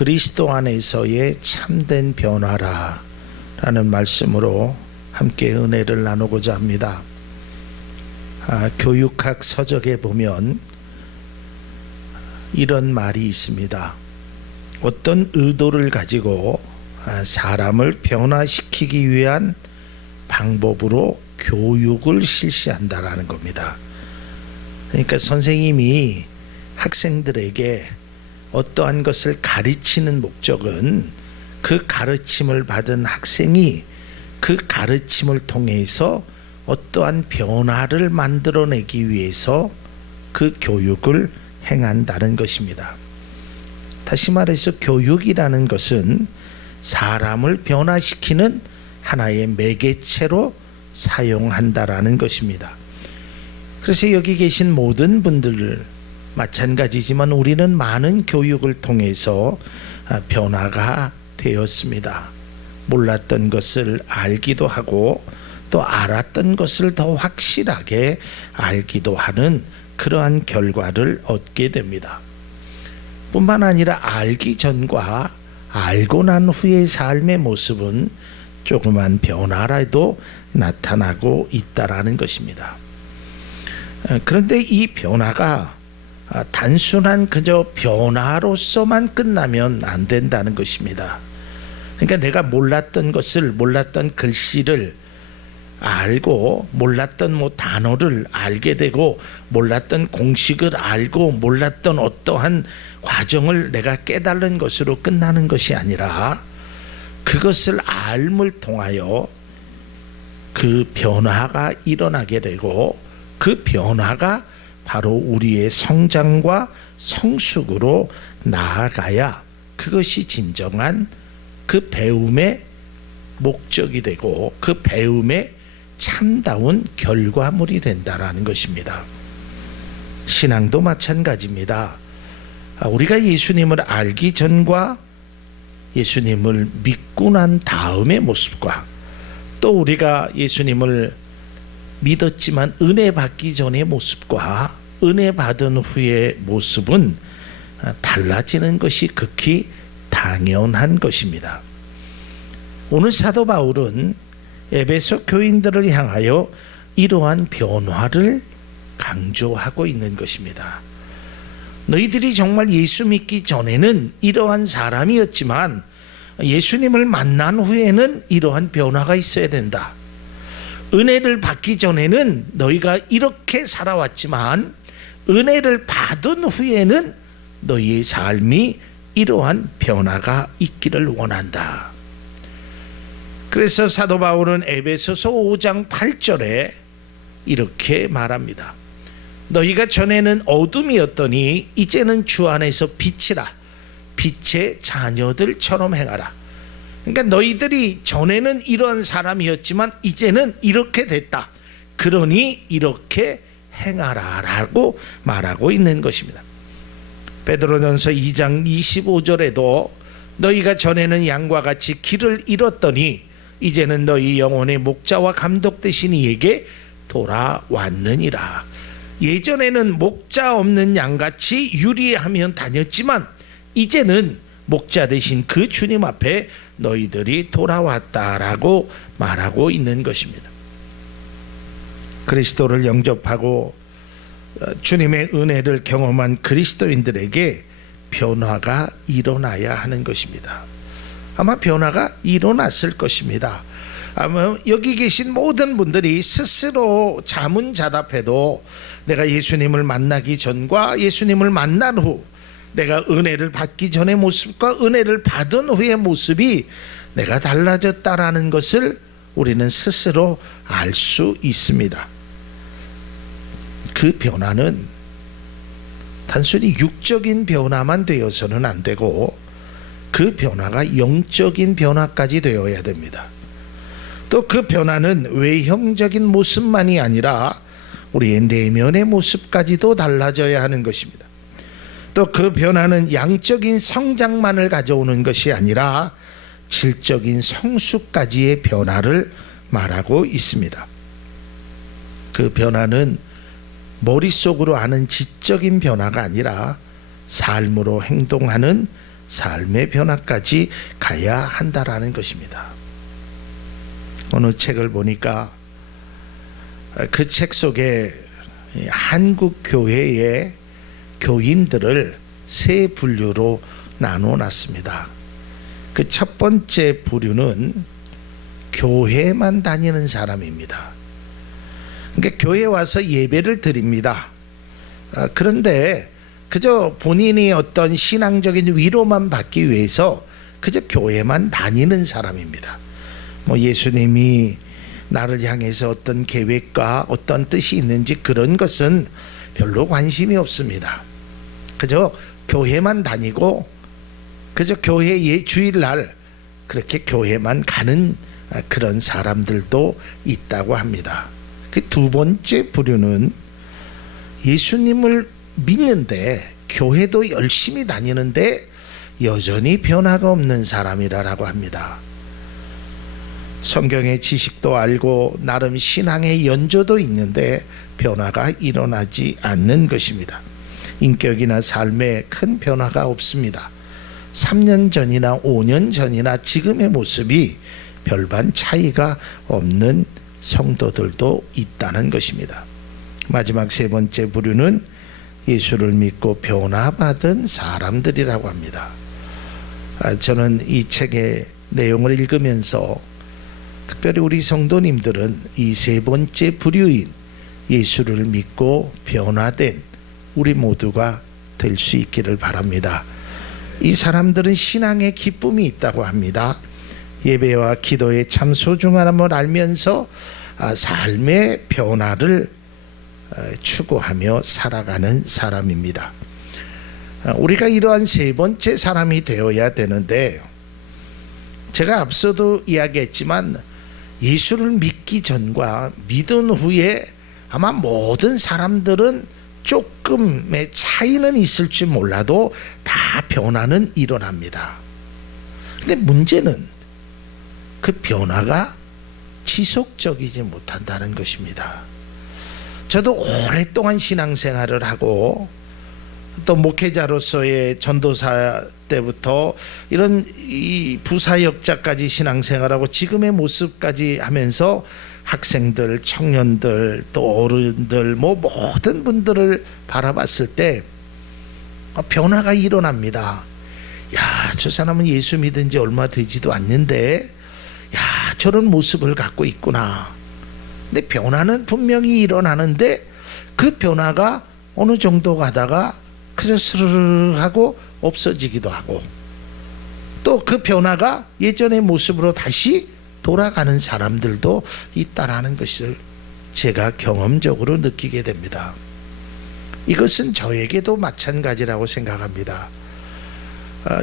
그리스도 안에서의 참된 변화라 라는 말씀으로 함께 은혜를 나누고자 합니다. 교육학 서적에 보면 이런 말이 있습니다. 어떤 의도를 가지고 사람을 변화시키기 위한 방법으로 교육을 실시한다라는 겁니다. 그러니까 선생님이 학생들에게 어떠한 것을 가르치는 목적은 그 가르침을 받은 학생이 그 가르침을 통해서 어떠한 변화를 만들어내기 위해서 그 교육을 행한다는 것입니다. 다시 말해서 교육이라는 것은 사람을 변화시키는 하나의 매개체로 사용한다라는 것입니다. 그래서 여기 계신 모든 분들 마찬가지지만 우리는 많은 교육을 통해서 변화가 되었습니다. 몰랐던 것을 알기도 하고 또 알았던 것을 더 확실하게 알기도 하는 그러한 결과를 얻게 됩니다. 뿐만 아니라 알기 전과 알고 난 후의 삶의 모습은 조그만 변화라도 나타나고 있다라는 것입니다. 그런데 이 변화가 단순한 그저 변화로서만 끝나면 안 된다는 것입니다. 그러니까 내가 몰랐던 것을, 몰랐던 글씨를 알고 몰랐던 단어를 알게 되고 몰랐던 공식을 알고 몰랐던 어떠한 과정을 내가 깨달은 것으로 끝나는 것이 아니라 그것을 알을 통하여 그 변화가 일어나게 되고 그 변화가 바로 우리의 성장과 성숙으로 나아가야 그것이 진정한 그 배움의 목적이 되고 그 배움의 참다운 결과물이 된다라는 것입니다. 신앙도 마찬가지입니다. 우리가 예수님을 알기 전과 예수님을 믿고 난 다음의 모습과 또 우리가 예수님을 믿었지만 은혜 받기 전의 모습과 은혜 받은 후의 모습은 달라지는 것이 극히 당연한 것입니다. 오늘 사도 바울은 에베소 교인들을 향하여 이러한 변화를 강조하고 있는 것입니다. 너희들이 정말 예수 믿기 전에는 이러한 사람이었지만 예수님을 만난 후에는 이러한 변화가 있어야 된다. 은혜를 받기 전에는 너희가 이렇게 살아왔지만 은혜를 받은 후에는 너희의 삶이 이러한 변화가 있기를 원한다. 그래서 사도 바울은 에베소서 5장 8절에 이렇게 말합니다. 너희가 전에는 어둠이었더니 이제는 주 안에서 빛이라. 빛의 자녀들처럼 행하라. 그러니까 너희들이 전에는 이런 사람이었지만 이제는 이렇게 됐다. 그러니 이렇게 행하라 라고 말하고 있는 것입니다. 베드로전서 2장 25절에도 너희가 전에는 양과 같이 길을 잃었더니 이제는 너희 영혼의 목자와 감독 되신 이에게 돌아왔느니라. 예전에는 목자 없는 양같이 유리하며 다녔지만 이제는 목자 되신 그 주님 앞에 너희들이 돌아왔다라고 말하고 있는 것입니다. 그리스도를 영접하고 주님의 은혜를 경험한 그리스도인들에게 변화가 일어나야 하는 것입니다. 아마 변화가 일어났을 것입니다. 아마 여기 계신 모든 분들이 스스로 자문자답해도 내가 예수님을 만나기 전과 예수님을 만난 후 내가 은혜를 받기 전의 모습과 은혜를 받은 후의 모습이 내가 달라졌다라는 것을 우리는 스스로 알 수 있습니다. 그 변화는 단순히 육적인 변화만 되어서는 안 되고 그 변화가 영적인 변화까지 되어야 됩니다. 또 그 변화는 외형적인 모습만이 아니라 우리의 내면의 모습까지도 달라져야 하는 것입니다. 또 그 변화는 양적인 성장만을 가져오는 것이 아니라 질적인 성숙까지의 변화를 말하고 있습니다. 그 변화는 머릿속으로 아는 지적인 변화가 아니라 삶으로 행동하는 삶의 변화까지 가야 한다라는 것입니다. 어느 책을 보니까 그 책 속에 한국 교회의 교인들을 세 분류로 나누어 놨습니다. 그 첫 번째 부류는 교회만 다니는 사람입니다. 그러니까 교회 와서 예배를 드립니다. 그런데 그저 본인이 어떤 신앙적인 위로만 받기 위해서 그저 교회만 다니는 사람입니다. 예수님이 나를 향해서 어떤 계획과 어떤 뜻이 있는지 그런 것은 별로 관심이 없습니다. 그저 교회만 다니고 그저 교회 주일날 그렇게 교회만 가는 그런 사람들도 있다고 합니다. 그 두 번째 부류는 예수님을 믿는데 교회도 열심히 다니는데 여전히 변화가 없는 사람이라고 합니다. 성경의 지식도 알고 나름 신앙의 연조도 있는데 변화가 일어나지 않는 것입니다. 인격이나 삶에 큰 변화가 없습니다. 3년 전이나 5년 전이나 지금의 모습이 별반 차이가 없는 성도들도 있다는 것입니다. 마지막 세 번째 부류는 예수를 믿고 변화받은 사람들이라고 합니다. 저는 이 책의 내용을 읽으면서 특별히 우리 성도님들은 이 세 번째 부류인 예수를 믿고 변화된 우리 모두가 될 수 있기를 바랍니다. 이 사람들은 신앙의 기쁨이 있다고 합니다. 예배와 기도의 참 소중함을 알면서 삶의 변화를 추구하며 살아가는 사람입니다. 우리가 이러한 세 번째 사람이 되어야 되는데, 제가 앞서도 이야기했지만 예수를 믿기 전과 믿은 후에 아마 모든 사람들은 조금의 차이는 있을지 몰라도 다 변화는 일어납니다. 근데 문제는 그 변화가 지속적이지 못한다는 것입니다. 저도 오랫동안 신앙생활을 하고 또 목회자로서의 전도사 때부터 이런 이 부사역자까지 신앙생활하고 지금의 모습까지 하면서 학생들, 청년들, 또 어른들, 모든 분들을 바라봤을 때 변화가 일어납니다. 야, 저 사람은 예수 믿은 지 얼마 되지도 않는데 야, 저런 모습을 갖고 있구나. 근데 변화는 분명히 일어나는데 그 변화가 어느 정도 가다가 그저 스르르 하고 없어지기도 하고, 또 그 변화가 예전의 모습으로 다시 돌아가는 사람들도 있다라는 것을 제가 경험적으로 느끼게 됩니다. 이것은 저에게도 마찬가지라고 생각합니다.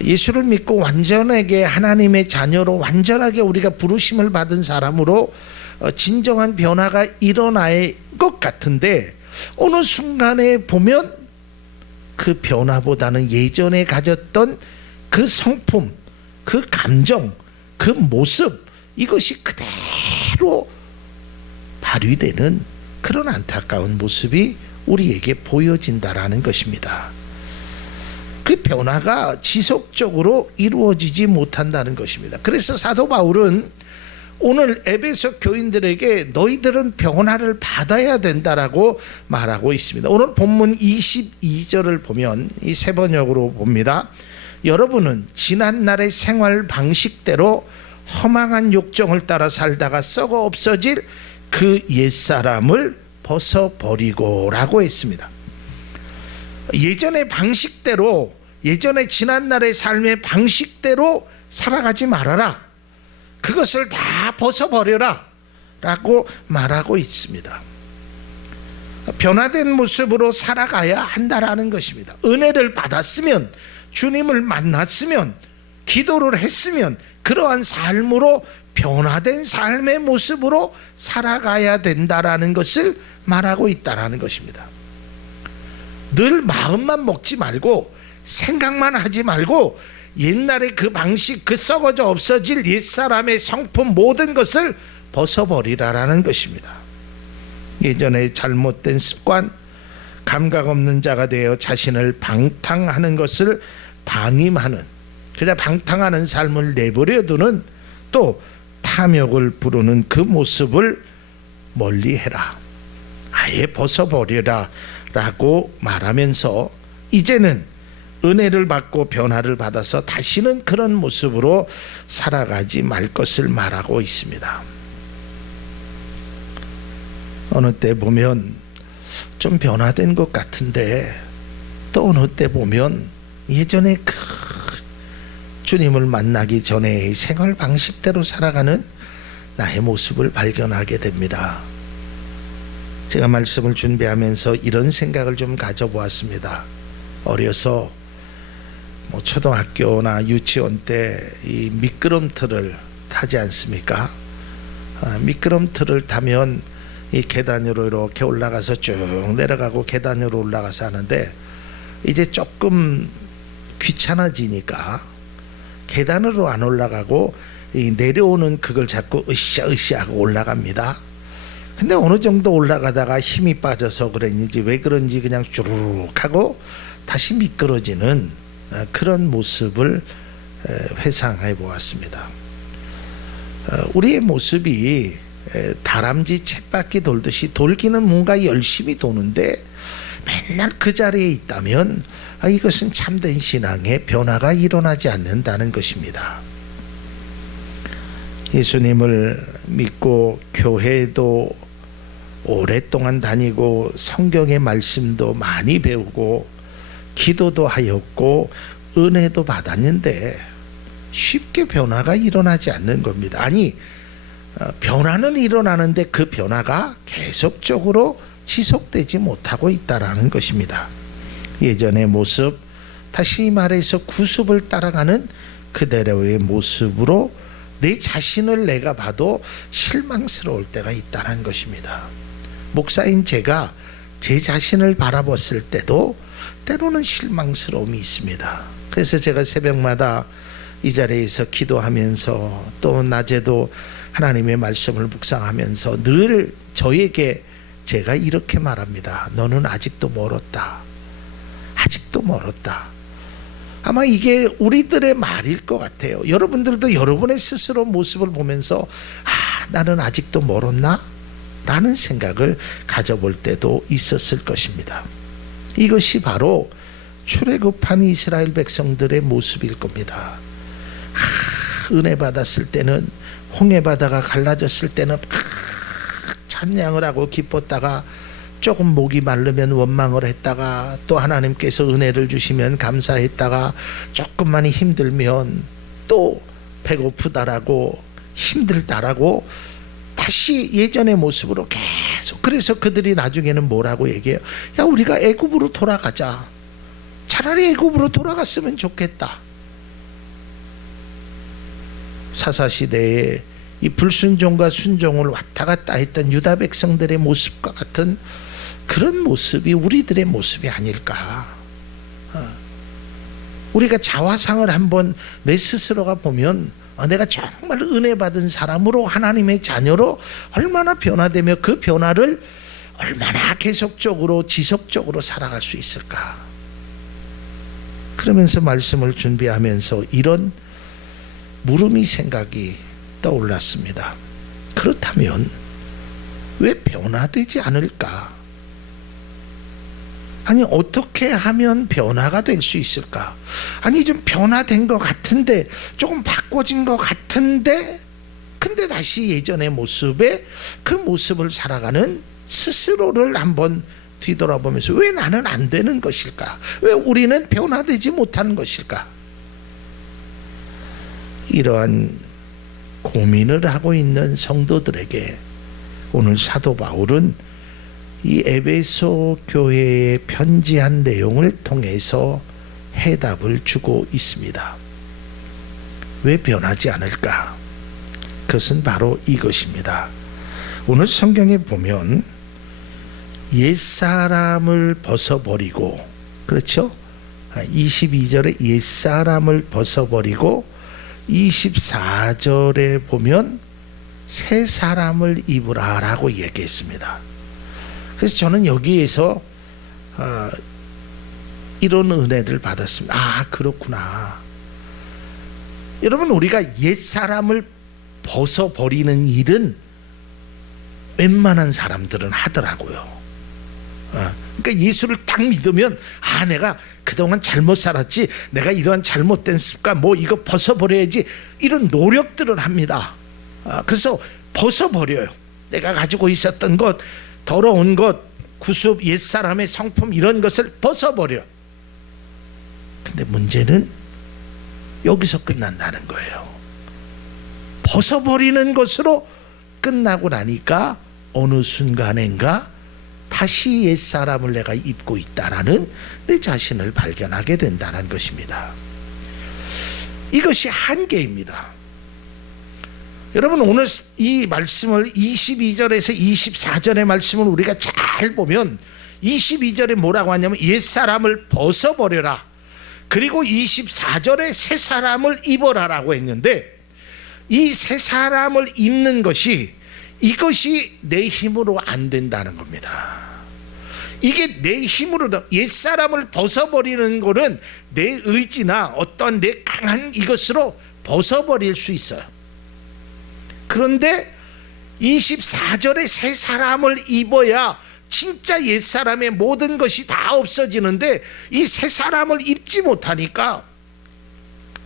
예수를 믿고 완전하게 하나님의 자녀로 완전하게 우리가 부르심을 받은 사람으로 진정한 변화가 일어날 것 같은데 어느 순간에 보면 그 변화보다는 예전에 가졌던 그 성품, 그 감정, 그 모습, 이것이 그대로 발휘되는 그런 안타까운 모습이 우리에게 보여진다라는 것입니다. 그 변화가 지속적으로 이루어지지 못한다는 것입니다. 그래서 사도 바울은 오늘 에베소 교인들에게 너희들은 변화를 받아야 된다라고 말하고 있습니다. 오늘 본문 22절을 보면 이 세 번역으로 봅니다. 여러분은 지난날의 생활 방식대로 허망한 욕정을 따라 살다가 썩어 없어질 그 옛사람을 벗어버리고 라고 했습니다. 예전의 방식대로, 예전의 지난날의 삶의 방식대로 살아가지 말아라. 그것을 다 벗어버려라 라고 말하고 있습니다. 변화된 모습으로 살아가야 한다라는 것입니다. 은혜를 받았으면, 주님을 만났으면, 기도를 했으면 그러한 삶으로 변화된 삶의 모습으로 살아가야 된다라는 것을 말하고 있다라는 것입니다. 늘 마음만 먹지 말고 생각만 하지 말고 옛날의 그 방식, 그 썩어져 없어질 옛사람의 성품 모든 것을 벗어버리라라는 것입니다. 예전에 잘못된 습관, 감각 없는 자가 되어 자신을 방탕하는 것을 방임하는 그냥 방탕하는 삶을 내버려두는, 또 탐욕을 부르는 그 모습을 멀리해라, 아예 벗어버려라 라고 말하면서 이제는 은혜를 받고 변화를 받아서 다시는 그런 모습으로 살아가지 말 것을 말하고 있습니다. 어느 때 보면 좀 변화된 것 같은데, 또 어느 때 보면 예전에 그 주님을 만나기 전에 생활 방식대로 살아가는 나의 모습을 발견하게 됩니다. 제가 말씀을 준비하면서 이런 생각을 좀 가져보았습니다. 어려서 초등학교나 유치원 때 이 미끄럼틀을 타지 않습니까? 미끄럼틀을 타면 이 계단으로 이렇게 올라가서 쭉 내려가고 계단으로 올라가서 하는데, 이제 조금 귀찮아지니까 계단으로 안 올라가고 이 내려오는 그걸 자꾸 으쌰으쌰 하고 올라갑니다. 근데 어느 정도 올라가다가 힘이 빠져서 그랬는지 왜 그런지 그냥 쭈르륵 하고 다시 미끄러지는 그런 모습을 회상해 보았습니다. 우리의 모습이 다람쥐 쳇바퀴 돌듯이 돌기는 뭔가 열심히 도는데 맨날 그 자리에 있다면 이것은 참된 신앙의 변화가 일어나지 않는다는 것입니다. 예수님을 믿고 교회도 오랫동안 다니고 성경의 말씀도 많이 배우고 기도도 하였고 은혜도 받았는데 쉽게 변화가 일어나지 않는 겁니다. 아니, 변화는 일어나는데 그 변화가 계속적으로 지속되지 못하고 있다라는 것입니다. 예전의 모습, 다시 말해서 구습을 따라가는 그대로의 모습으로 내 자신을 내가 봐도 실망스러울 때가 있다는 것입니다. 목사인 제가 제 자신을 바라봤을 때도 때로는 실망스러움이 있습니다. 그래서 제가 새벽마다 이 자리에서 기도하면서 또 낮에도 하나님의 말씀을 묵상하면서 늘 저에게 제가 이렇게 말합니다. 너는 아직도 멀었다. 아직도 멀었다. 아마 이게 우리들의 말일 것 같아요. 여러분들도 여러분의 스스로 모습을 보면서 나는 아직도 멀었나? 라는 생각을 가져볼 때도 있었을 것입니다. 이것이 바로 출애굽한 이스라엘 백성들의 모습일 겁니다. 은혜 받았을 때는, 홍해 바다가 갈라졌을 때는 찬양을 하고 기뻤다가 조금 목이 마르면 원망을 했다가 또 하나님께서 은혜를 주시면 감사했다가 조금만 힘들면 또 배고프다라고 힘들다라고 다시 예전의 모습으로 계속. 그래서 그들이 나중에는 뭐라고 얘기해요? 야, 우리가 애굽으로 돌아가자. 차라리 애굽으로 돌아갔으면 좋겠다. 사사시대에 이 불순종과 순종을 왔다 갔다 했던 유다 백성들의 모습과 같은 그런 모습이 우리들의 모습이 아닐까. 우리가 자화상을 한번 내 스스로가 보면 내가 정말 은혜 받은 사람으로, 하나님의 자녀로 얼마나 변화되며 그 변화를 얼마나 계속적으로 지속적으로 살아갈 수 있을까. 그러면서 말씀을 준비하면서 이런 물음이 생각이 떠올랐습니다. 그렇다면 왜 변화되지 않을까? 아니, 어떻게 하면 변화가 될 수 있을까? 아니, 좀 변화된 것 같은데, 조금 바꿔진 것 같은데, 근데 다시 예전의 모습에 그 모습을 살아가는 스스로를 한번 뒤돌아보면서 왜 나는 안 되는 것일까? 왜 우리는 변화되지 못하는 것일까? 이러한 고민을 하고 있는 성도들에게 오늘 사도 바울은 이 에베소 교회에 편지한 내용을 통해서 해답을 주고 있습니다. 왜 변하지 않을까? 그것은 바로 이것입니다. 오늘 성경에 보면 옛사람을 벗어버리고, 그렇죠? 22절에 옛사람을 벗어버리고 24절에 보면 새 사람을 입으라라고 얘기했습니다. 그래서 저는 여기에서 이런 은혜를 받았습니다. 그렇구나. 여러분, 우리가 옛사람을 벗어버리는 일은 웬만한 사람들은 하더라고요. 그러니까 예수를 딱 믿으면 내가 그동안 잘못 살았지, 내가 이러한 잘못된 습관 이거 벗어버려야지, 이런 노력들을 합니다. 그래서 벗어버려요. 내가 가지고 있었던 것, 더러운 것, 구습, 옛사람의 성품, 이런 것을 벗어버려. 근데 문제는 여기서 끝난다는 거예요. 벗어버리는 것으로 끝나고 나니까 어느 순간인가 다시 옛사람을 내가 입고 있다라는 내 자신을 발견하게 된다는 것입니다. 이것이 한계입니다. 여러분, 오늘 이 말씀을 22절에서 24절의 말씀을 우리가 잘 보면 22절에 뭐라고 하냐면 옛사람을 벗어버려라, 그리고 24절에 새 사람을 입어라라고 했는데, 이 새 사람을 입는 것이, 이것이 내 힘으로 안 된다는 겁니다. 이게 내 힘으로, 옛사람을 벗어버리는 것은 내 의지나 어떤 내 강한 이것으로 벗어버릴 수 있어요. 그런데 24절에 새 사람을 입어야 진짜 옛사람의 모든 것이 다 없어지는데, 이 새 사람을 입지 못하니까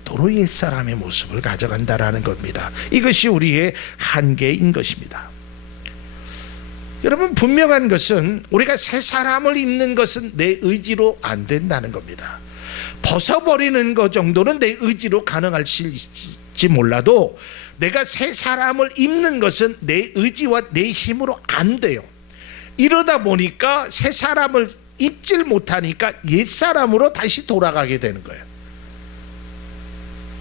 도로 옛사람의 모습을 가져간다라는 겁니다. 이것이 우리의 한계인 것입니다. 여러분, 분명한 것은 우리가 새 사람을 입는 것은 내 의지로 안 된다는 겁니다. 벗어버리는 것 정도는 내 의지로 가능할지 몰라도 내가 새 사람을 입는 것은 내 의지와 내 힘으로 안 돼요. 이러다 보니까 새 사람을 입질 못하니까 옛 사람으로 다시 돌아가게 되는 거예요.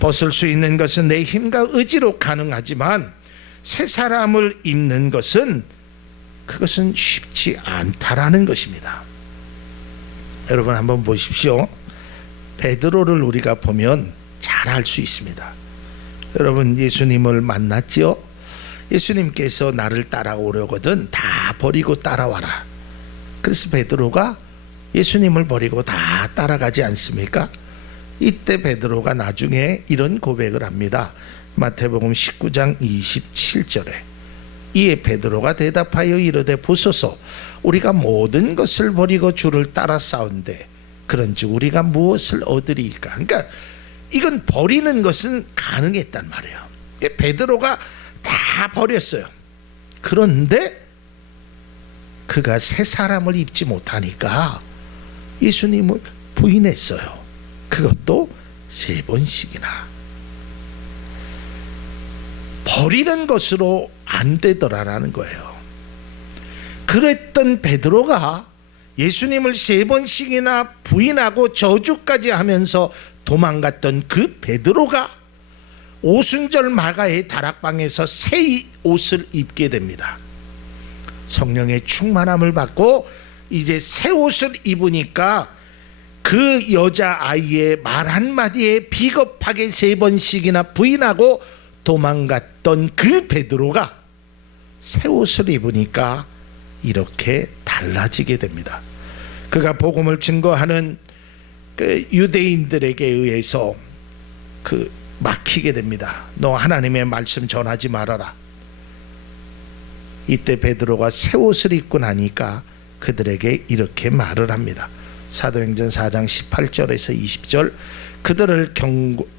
벗을 수 있는 것은 내 힘과 의지로 가능하지만 새 사람을 입는 것은, 그것은 쉽지 않다라는 것입니다. 여러분, 한번 보십시오. 베드로를 우리가 보면 잘 알 수 있습니다. 여러분, 예수님을 만났죠? 예수님께서 나를 따라오려거든 다 버리고 따라와라. 그래서 베드로가 예수님을 버리고 다 따라가지 않습니까? 이때 베드로가 나중에 이런 고백을 합니다. 마태복음 19장 27절에 이에 베드로가 대답하여 이르되 보소서, 우리가 모든 것을 버리고 주를 따라 싸운데 그런즉 우리가 무엇을 얻으리이까? 그러니까 이건 버리는 것은 가능했단 말이에요. 베드로가 다 버렸어요. 그런데 그가 새 사람을 입지 못하니까 예수님을 부인했어요. 그것도 3번씩이나. 버리는 것으로 안 되더라라는 거예요. 그랬던 베드로가 예수님을 3번씩이나 부인하고 저주까지 하면서 도망갔던 그 베드로가 오순절 마가의 다락방에서 새 옷을 입게 됩니다. 성령의 충만함을 받고 이제 새 옷을 입으니까 그 여자아이의 말 한마디에 비겁하게 3번씩이나 부인하고 도망갔던 그 베드로가 새 옷을 입으니까 이렇게 달라지게 됩니다. 그가 복음을 증거하는 그 유대인들에게 의해서 막히게 됩니다. 너 하나님의 말씀 전하지 말아라. 이때 베드로가 새 옷을 입고 나니까 그들에게 이렇게 말을 합니다. 사도행전 4장 18절에서 20절, 그들을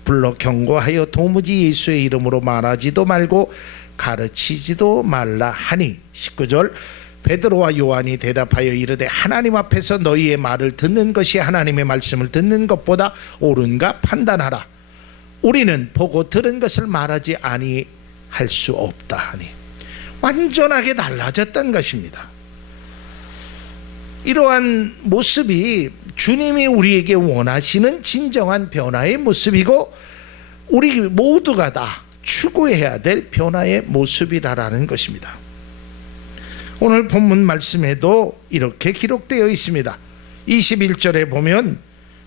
불러 경고하여 도무지 예수의 이름으로 말하지도 말고 가르치지도 말라 하니, 19절, 베드로와 요한이 대답하여 이르되 하나님 앞에서 너희의 말을 듣는 것이 하나님의 말씀을 듣는 것보다 옳은가 판단하라. 우리는 보고 들은 것을 말하지 아니할 수 없다 하니, 완전하게 달라졌던 것입니다. 이러한 모습이 주님이 우리에게 원하시는 진정한 변화의 모습이고 우리 모두가 다 추구해야 될 변화의 모습이라는 것입니다. 오늘 본문 말씀에도 이렇게 기록되어 있습니다. 21절에 보면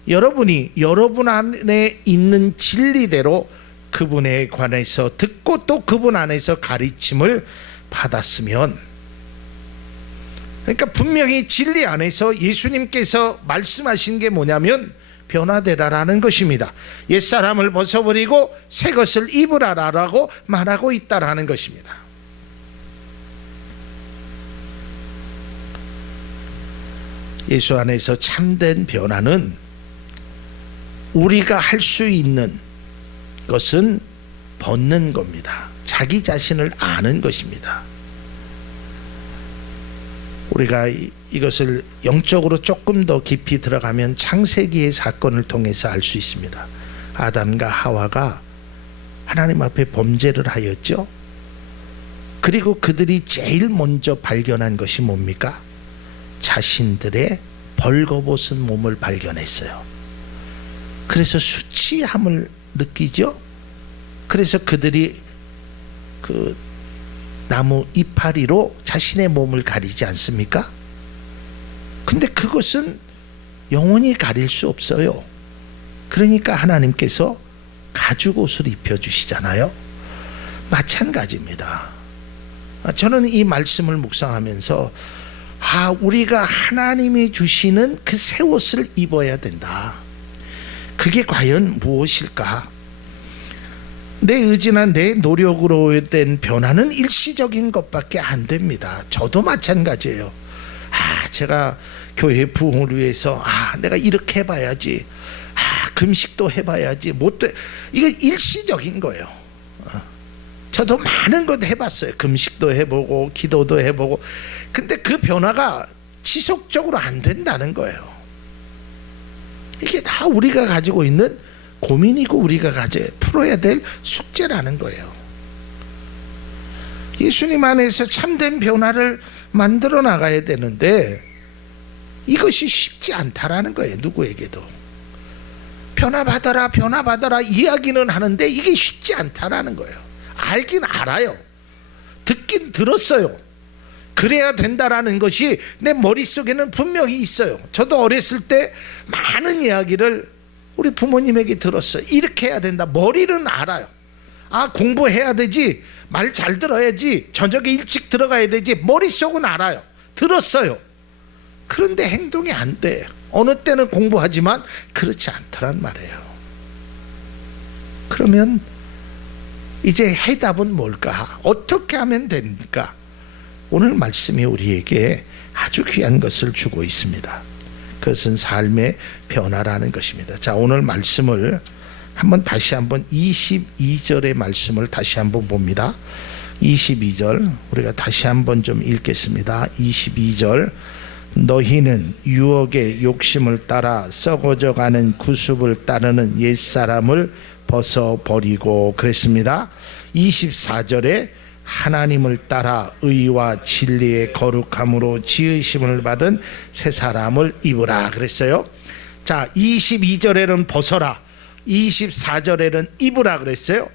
여러분이 여러분 안에 있는 진리대로 그분에 관해서 듣고 또 그분 안에서 가르침을 받았으면, 그러니까 분명히 진리 안에서 예수님께서 말씀하신 게 뭐냐면 변화되라라는 것입니다. 옛사람을 벗어버리고 새 것을 입으라라고 말하고 있다라는 것입니다. 예수 안에서 참된 변화는 우리가 할 수 있는 것은 벗는 겁니다. 자기 자신을 아는 것입니다. 우리가 이것을 영적으로 조금 더 깊이 들어가면 창세기의 사건을 통해서 알 수 있습니다. 아담과 하와가 하나님 앞에 범죄를 하였죠. 그리고 그들이 제일 먼저 발견한 것이 뭡니까? 자신들의 벌거벗은 몸을 발견했어요. 그래서 수치함을 느끼죠. 그래서 그들이 그 나무 이파리로 자신의 몸을 가리지 않습니까? 근데 그것은 영원히 가릴 수 없어요. 그러니까 하나님께서 가죽옷을 입혀주시잖아요. 마찬가지입니다. 저는 이 말씀을 묵상하면서 우리가 하나님이 주시는 그 새 옷을 입어야 된다. 그게 과연 무엇일까? 내 의지나 내 노력으로 된 변화는 일시적인 것밖에 안 됩니다. 저도 마찬가지예요. 제가 교회 부흥을 위해서 내가 이렇게 해봐야지, 금식도 해봐야지, 못돼. 이거 일시적인 거예요. 저도 많은 것 해봤어요. 금식도 해보고 기도도 해보고. 근데 그 변화가 지속적으로 안 된다는 거예요. 이게 다 우리가 가지고 있는 고민이고 우리가 풀어야 될 숙제라는 거예요. 예수님 안에서 참된 변화를 만들어 나가야 되는데 이것이 쉽지 않다라는 거예요. 누구에게도 변화받아라 변화받아라 이야기는 하는데 이게 쉽지 않다라는 거예요. 알긴 알아요. 듣긴 들었어요. 그래야 된다라는 것이 내 머릿속에는 분명히 있어요. 저도 어렸을 때 많은 이야기를 우리 부모님에게 들었어요. 이렇게 해야 된다. 머리는 알아요. 공부해야 되지, 말 잘 들어야지, 저녁에 일찍 들어가야 되지, 머릿속은 알아요. 들었어요. 그런데 행동이 안 돼요. 어느 때는 공부하지만 그렇지 않다란 말이에요. 그러면 이제 해답은 뭘까? 어떻게 하면 됩니까? 오늘 말씀이 우리에게 아주 귀한 것을 주고 있습니다. 그것은 삶의 변화라는 것입니다. 자, 오늘 말씀을 다시 한번 22절의 말씀을 다시 한번 봅니다. 22절 우리가 다시 한번 좀 읽겠습니다. 22절 너희는 유혹의 욕심을 따라 썩어져가는 구습을 따르는 옛사람을 벗어버리고 그랬습니다. 24절에 하나님을 따라 의와 진리의 거룩함으로 지으심을 받은 새 사람을 입으라 그랬어요. 자, 22절에는 벗어라, 24절에는 입으라 그랬어요.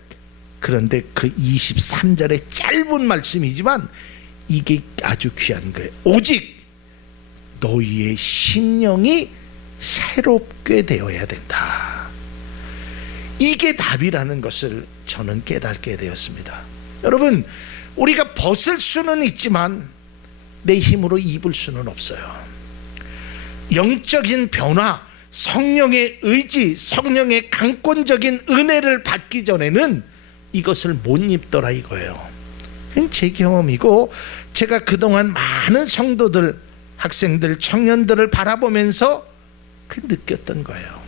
그런데 그 23절의 짧은 말씀이지만 이게 아주 귀한 거예요. 오직 너희의 심령이 새롭게 되어야 된다. 이게 답이라는 것을 저는 깨닫게 되었습니다. 여러분, 우리가 벗을 수는 있지만 내 힘으로 입을 수는 없어요. 영적인 변화, 성령의 의지, 성령의 강권적인 은혜를 받기 전에는 이것을 못 입더라 이거예요. 그건 제 경험이고 제가 그동안 많은 성도들, 학생들, 청년들을 바라보면서 느꼈던 거예요.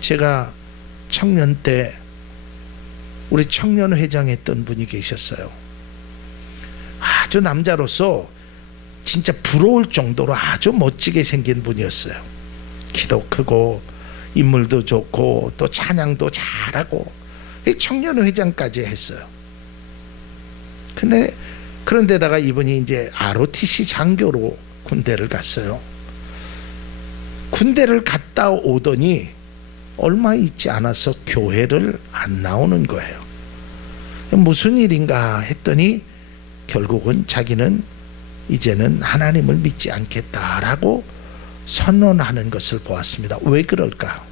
제가 청년 때 우리 청년회장 했던 분이 계셨어요. 아주 남자로서 진짜 부러울 정도로 아주 멋지게 생긴 분이었어요. 키도 크고 인물도 좋고 또 찬양도 잘하고 청년회장까지 했어요. 그런데다가 이분이 이제 ROTC 장교로 군대를 갔어요. 군대를 갔다 오더니 얼마 있지 않아서 교회를 안 나오는 거예요. 무슨 일인가 했더니 결국은 자기는 이제는 하나님을 믿지 않겠다라고 선언하는 것을 보았습니다. 왜 그럴까?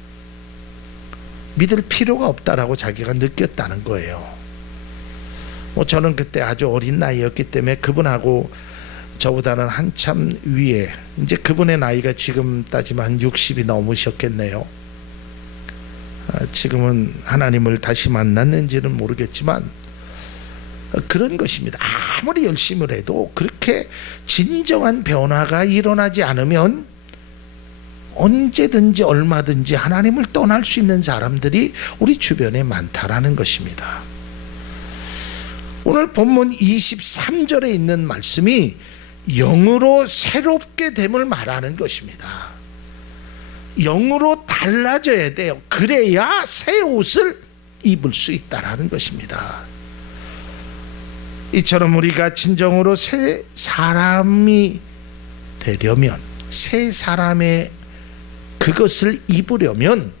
믿을 필요가 없다라고 자기가 느꼈다는 거예요. 저는 그때 아주 어린 나이였기 때문에 그분하고 저보다는 한참 위에, 이제 그분의 나이가 지금 따지면 60이 넘으셨겠네요. 지금은 하나님을 다시 만났는지는 모르겠지만 그런 것입니다. 아무리 열심을 해도 그렇게 진정한 변화가 일어나지 않으면 언제든지 얼마든지 하나님을 떠날 수 있는 사람들이 우리 주변에 많다라는 것입니다. 오늘 본문 23절에 있는 말씀이 영으로 새롭게 됨을 말하는 것입니다. 영으로 달라져야 돼요. 그래야 새 옷을 입을 수 있다라는 것입니다. 이처럼 우리가 진정으로 새 사람이 되려면, 새 사람의 그것을 입으려면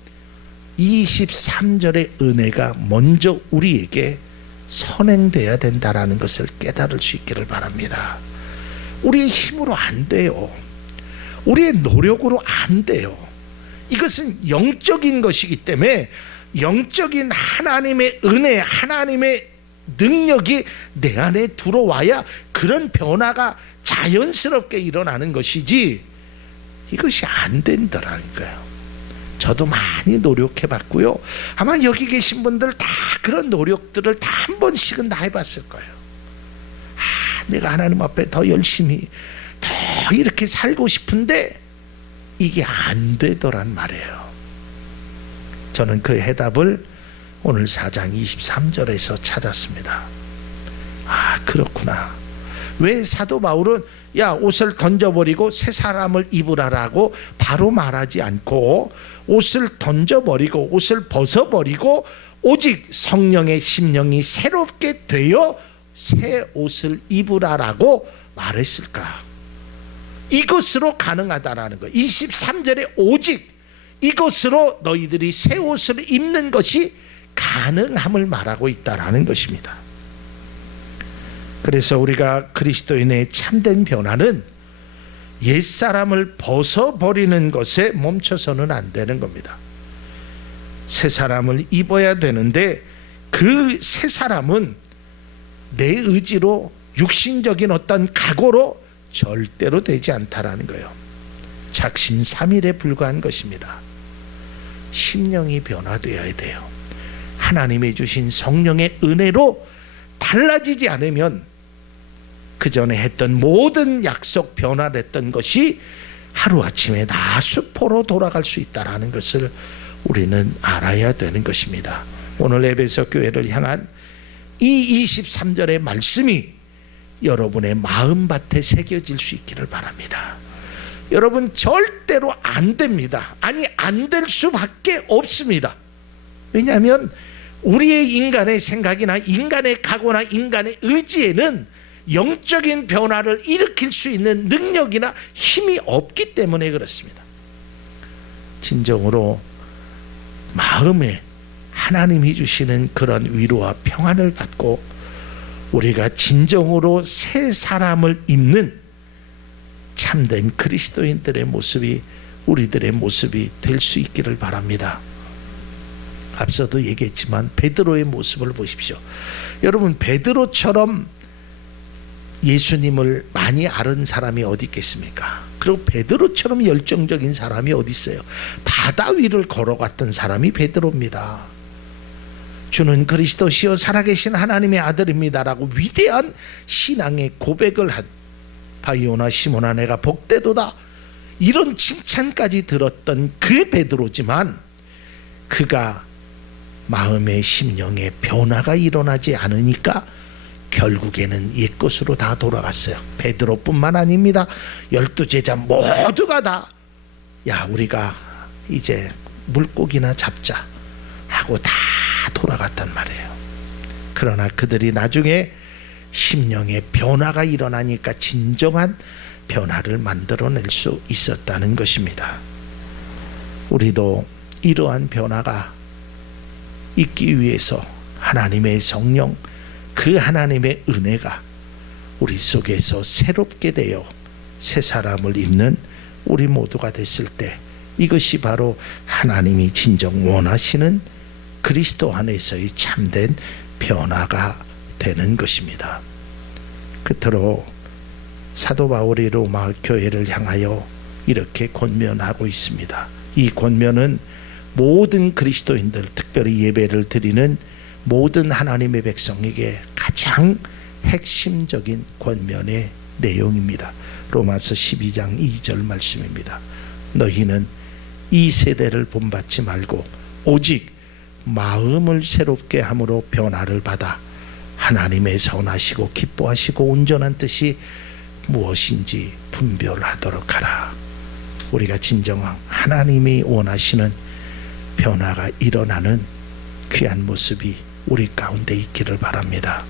23절의 은혜가 먼저 우리에게 선행돼야 된다라는 것을 깨달을 수 있기를 바랍니다. 우리의 힘으로 안 돼요. 우리의 노력으로 안 돼요. 이것은 영적인 것이기 때문에 영적인 하나님의 은혜, 하나님의 능력이 내 안에 들어와야 그런 변화가 자연스럽게 일어나는 것이지, 이것이 안 된다라니까요. 저도 많이 노력해 봤고요. 아마 여기 계신 분들 다 그런 노력들을 다 한 번씩은 다 해봤을 거예요. 내가 하나님 앞에 더 열심히 더 이렇게 살고 싶은데 이게 안 되더란 말이에요. 저는 그 해답을 오늘 4장 23절에서 찾았습니다. 그렇구나. 왜 사도 바울은 야, 옷을 던져버리고 새 사람을 입으라라고 바로 말하지 않고 옷을 던져버리고 옷을 벗어버리고 오직 성령의 심령이 새롭게 되어 새 옷을 입으라라고 말했을까? 이것으로 가능하다라는 거. 23절에 오직 이것으로 너희들이 새 옷을 입는 것이 가능함을 말하고 있다라는 것입니다. 그래서 우리가 그리스도인의 참된 변화는 옛사람을 벗어버리는 것에 멈춰서는 안 되는 겁니다. 새 사람을 입어야 되는데 그 새 사람은 내 의지로, 육신적인 어떤 각오로 절대로 되지 않다라는 거예요. 작심삼일에 불과한 것입니다. 심령이 변화되어야 돼요. 하나님이 주신 성령의 은혜로 달라지지 않으면 그 전에 했던 모든 약속, 변화됐던 것이 하루아침에 다 수포로 돌아갈 수 있다는 것을 우리는 알아야 되는 것입니다. 오늘 에베소 교회를 향한 이 23절의 말씀이 여러분의 마음밭에 새겨질 수 있기를 바랍니다. 여러분, 절대로 안 됩니다. 아니, 안 될 수밖에 없습니다. 왜냐하면 우리의 인간의 생각이나 인간의 각오나 인간의 의지에는 영적인 변화를 일으킬 수 있는 능력이나 힘이 없기 때문에 그렇습니다. 진정으로 마음에 하나님이 주시는 그런 위로와 평안을 받고 우리가 진정으로 새 사람을 입는 참된 그리스도인들의 모습이 우리들의 모습이 될 수 있기를 바랍니다. 앞서도 얘기했지만 베드로의 모습을 보십시오. 여러분, 베드로처럼 예수님을 많이 알은 사람이 어디 있겠습니까? 그리고 베드로처럼 열정적인 사람이 어디 있어요? 바다 위를 걸어갔던 사람이 베드로입니다. 주는 그리스도시요 살아계신 하나님의 아들입니다라고 위대한 신앙의 고백을 한 바이오나 시모나 내가 복되도다, 이런 칭찬까지 들었던 그 베드로지만 그가 마음의 심령의 변화가 일어나지 않으니까 결국에는 옛것으로 다 돌아갔어요. 베드로뿐만 아닙니다. 12제자 모두가 다 우리가 이제 물고기나 잡자 하고 다 돌아갔단 말이에요. 그러나 그들이 나중에 심령의 변화가 일어나니까 진정한 변화를 만들어낼 수 있었다는 것입니다. 우리도 이러한 변화가 있기 위해서 하나님의 성령, 그 하나님의 은혜가 우리 속에서 새롭게 되어 새 사람을 입는 우리 모두가 됐을 때, 이것이 바로 하나님이 진정 원하시는 그리스도 안에서의 참된 변화가 되는 것입니다. 끝으로 사도 바울이 로마 교회를 향하여 이렇게 권면하고 있습니다. 이 권면은 모든 그리스도인들, 특별히 예배를 드리는 모든 하나님의 백성에게 가장 핵심적인 권면의 내용입니다. 로마서 12장 2절 말씀입니다. 너희는 이 세대를 본받지 말고 오직 마음을 새롭게 함으로 변화를 받아 하나님의 선하시고 기뻐하시고 온전한 뜻이 무엇인지 분별하도록 하라. 우리가 진정한 하나님이 원하시는 변화가 일어나는 귀한 모습이 우리 가운데 있기를 바랍니다.